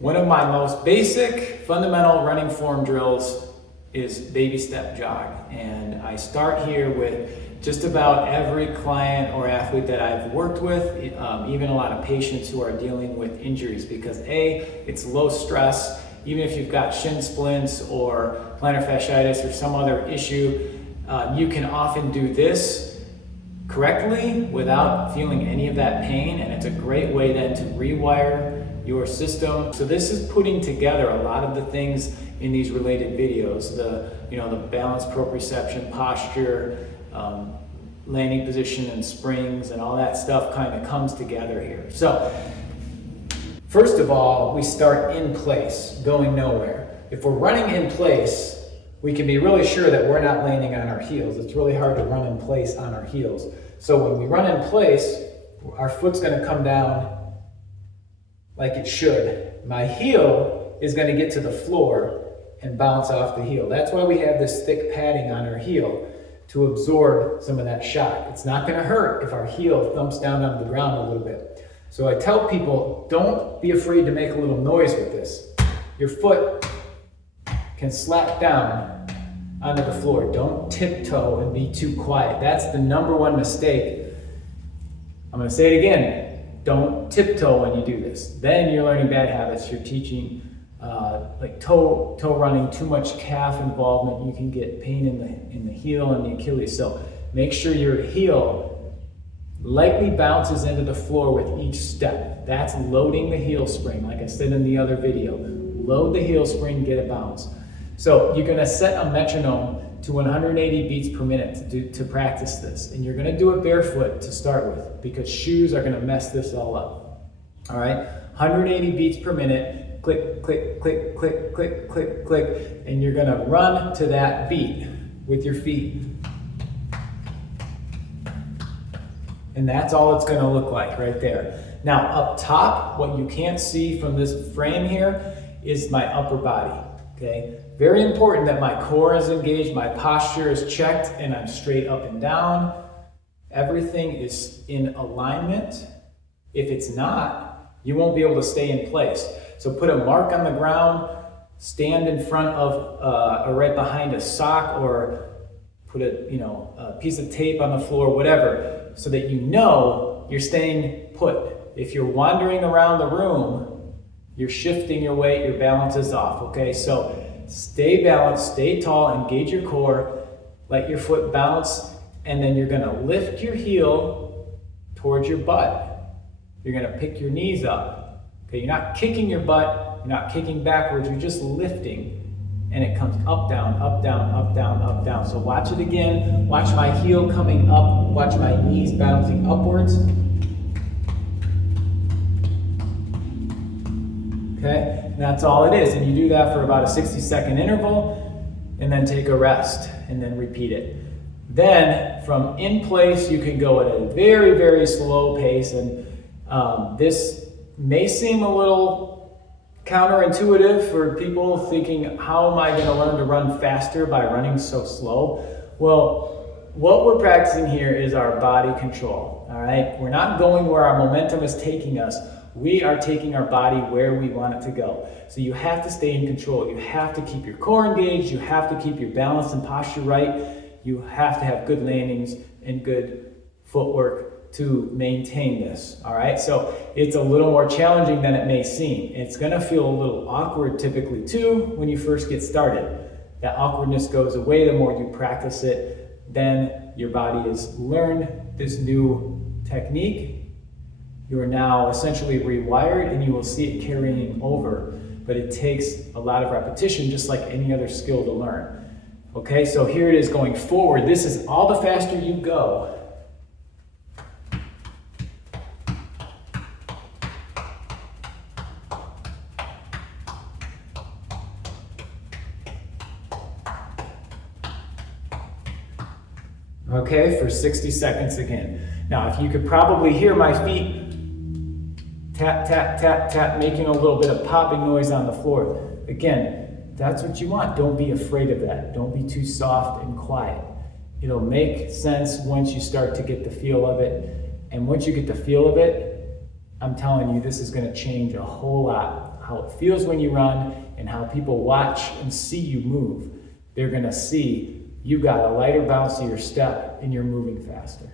One of my most basic fundamental running form drills is Baby Step Jog. And I start here with just about every client or athlete that I've worked with, even a lot of patients who are dealing with injuries, because A, it's low stress. Even if you've got shin splints or plantar fasciitis or some other issue, you can often do this correctly without feeling any of that pain, and it's a great way then to rewire your system. So this is putting together a lot of the things in these related videos, the balance, proprioception, posture, landing position and springs and all that stuff kind of comes together here. So first of all, we start in place, going nowhere. If we're running in place, we can be really sure that we're not landing on our heels. It's really hard to run in place on our heels. So when we run in place, our foot's gonna come down like it should. My heel is gonna get to the floor and bounce off the heel. That's why we have this thick padding on our heel, to absorb some of that shock. It's not gonna hurt if our heel thumps down onto the ground a little bit. So I tell people, don't be afraid to make a little noise with this. Your foot can slap down onto the floor. Don't tiptoe and be too quiet. That's the number one mistake. I'm gonna say it again. Don't tiptoe when you do this. Then you're learning bad habits. You're teaching like toe running, too much calf involvement. You can get pain in the heel and the Achilles. So make sure your heel lightly bounces into the floor with each step. That's loading the heel spring. Like I said in the other video, load the heel spring, get a bounce. So you're gonna set a metronome to 180 beats per minute to practice this. And you're gonna do it barefoot to start with, because shoes are gonna mess this all up. All right, 180 beats per minute, click, click, click, click, click, click, click, and you're gonna run to that beat with your feet. And that's all it's gonna look like right there. Now up top, what you can't see from this frame here is my upper body, okay? Very important that my core is engaged, my posture is checked, and I'm straight up and down. Everything is in alignment. If it's not, you won't be able to stay in place. So put a mark on the ground, stand in front of or right behind a sock, or put a piece of tape on the floor, whatever, so that you know you're staying put. If you're wandering around the room, you're shifting your weight, your balance is off, okay? So stay balanced, stay tall, engage your core, let your foot bounce, and then you're gonna lift your heel towards your butt. You're gonna pick your knees up. Okay, you're not kicking your butt, you're not kicking backwards, you're just lifting, and it comes up, down, up, down, up, down, up, down. So watch it again, watch my heel coming up, watch my knees bouncing upwards. Okay, and that's all it is. And you do that for about a 60-second interval, and then take a rest, and then repeat it. Then, from in place, you can go at a very, very slow pace, and this may seem a little counterintuitive for people thinking, how am I going to learn to run faster by running so slow? Well, what we're practicing here is our body control, all right? We're not going where our momentum is taking us. We are taking our body where we want it to go. So you have to stay in control. You have to keep your core engaged. You have to keep your balance and posture right. You have to have good landings and good footwork to maintain this, all right? So it's a little more challenging than it may seem. It's gonna feel a little awkward typically too when you first get started. That awkwardness goes away the more you practice it. Then your body has learned this new technique. You are now essentially rewired, and you will see it carrying over. But it takes a lot of repetition, just like any other skill to learn. Okay, so here it is going forward. This is all the faster you go. Okay, for 60 seconds again. Now, if you could probably hear my feet tap, tap, tap, tap, making a little bit of popping noise on the floor. Again, that's what you want. Don't be afraid of that. Don't be too soft and quiet. It'll make sense once you start to get the feel of it. And once you get the feel of it, I'm telling you, this is going to change a whole lot. How it feels when you run and how people watch and see you move. They're going to see you got a lighter bounce to your step and you're moving faster.